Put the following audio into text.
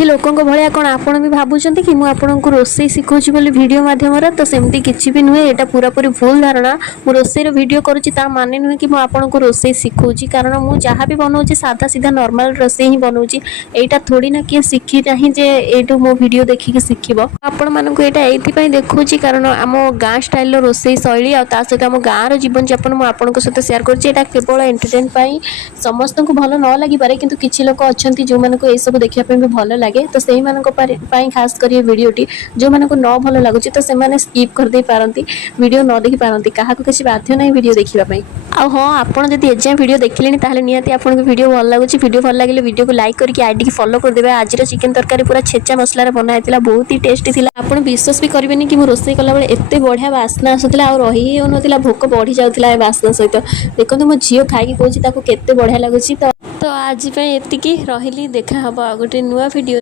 କିଛି ଲୋକଙ୍କ ଭଳିଆ କ'ଣ ଆପଣ ବି ଭାବୁଛନ୍ତି କି ମୁଁ ଆପଣଙ୍କୁ ରୋଷେଇ ଶିଖାଉଛି ବୋଲି ଭିଡ଼ିଓ ମାଧ୍ୟମରେ? ତ ସେମିତି କିଛି ବି ନୁହେଁ, ଏଇଟା ପୁରାପୁରି ଭୁଲ ଧାରଣା। ମୁଁ ରୋଷେଇର ଭିଡ଼ିଓ କରୁଛି ତା ମାନେ ନୁହେଁ କି ମୁଁ ଆପଣଙ୍କୁ ରୋଷେଇ ଶିଖାଉଛି, କାରଣ ମୁଁ ଯାହା ବି ବନାଉଛି ସାଧା ସିଧା ନର୍ମାଲ ରୋଷେଇ ହିଁ ବନାଉଛି। ଏଇଟା ଥୋଡ଼ି ନା କିଏ ଶିଖି ନାହିଁ ଯେ ଏଇଠୁ ମୋ ଭିଡ଼ିଓ ଦେଖିକି ଶିଖିବ। ଆପଣମାନଙ୍କୁ ଏଇଟା ଏଇଥିପାଇଁ ଦେଖାଉଛି କାରଣ ଆମ ଗାଁ ଷ୍ଟାଇଲର ରୋଷେଇ ଶୈଳୀ ଆଉ ତା ସହିତ ଆମ ଗାଁର ଜୀବନଯାପନ ମୁଁ ଆପଣଙ୍କ ସହିତ ସେୟାର କରୁଛି। ଏଇଟା କେବଳ ଏଣ୍ଟରଟେନ୍ ପାଇଁ, ସମସ୍ତଙ୍କୁ ଭଲ ନ ଲାଗିପାରେ କିନ୍ତୁ କିଛି ଲୋକ ଅଛନ୍ତି ଯେଉଁମାନଙ୍କୁ ଏସବୁ ଦେଖିବା ପାଇଁ ବି ଭଲ ଲାଗେ। ତ ସେଇମାନଙ୍କ ପାଇଁ ଖାସ୍ କରି ଏ ଭିଡ଼ିଓଟି। ଯେଉଁମାନଙ୍କୁ ନ ଭଲ ଲାଗୁଛି ତ ସେମାନେ ସ୍କିପ୍ କରିଦେଇ ପାରନ୍ତି, ଭିଡ଼ିଓ ନ ଦେଖି ପାରନ୍ତି, କାହାକୁ କିଛି ବାଧ୍ୟ ନାହିଁ ଭିଡ଼ିଓ ଦେଖିବା ପାଇଁ। ଆଉ ହଁ, ଆପଣ ଯଦି ଏଯାଏଁ ଭିଡ଼ିଓ ଦେଖିଲେଣି ତାହେଲେ ନିହାତି ଆପଣଙ୍କୁ ଭିଡ଼ିଓ ଭଲ ଲାଗୁଛି। ଭିଡ଼ିଓ ଭଲ ଲାଗିଲେ ଭିଡ଼ିଓକୁ ଲାଇକ୍ କରିକି ଆଇଡ଼ିକି ଫଲୋ କରିଦେବେ। ଆଜିର ଚିକେନ୍ ତରକାରୀ ପୁରା ଛେଚା ମସଲାରେ ବନା ହେଇଥିଲା, ବହୁତ ହି ଟେଷ୍ଟି ଥିଲା। ଆପଣ ବିଶ୍ୱାସ ବି କରିବେନି କି ମୁଁ ରୋଷେଇ କଲାବେଳେ ଏତେ ବଢ଼ିଆ ବାସ୍ନା ଆସୁଥିଲା ଆଉ ରହି ହିଁ ହେଉନଥିଲା, ଭୋକ ବଢ଼ି ଯାଉଥିଲା ଏ ବାସ୍ନା ସହିତ। ଦେଖନ୍ତୁ ମୋ ଝିଅ ଖାଇକି କହୁଛି ତାକୁ କେତେ ବଢ଼ିଆ ଲାଗୁଛି। ତ ଆଜି ପାଇଁ ଏତିକି, ରହିଲି। ଦେଖା ହେବ ଆଉ ଗୋଟେ ନୂଆ ଭିଡ଼ିଓ।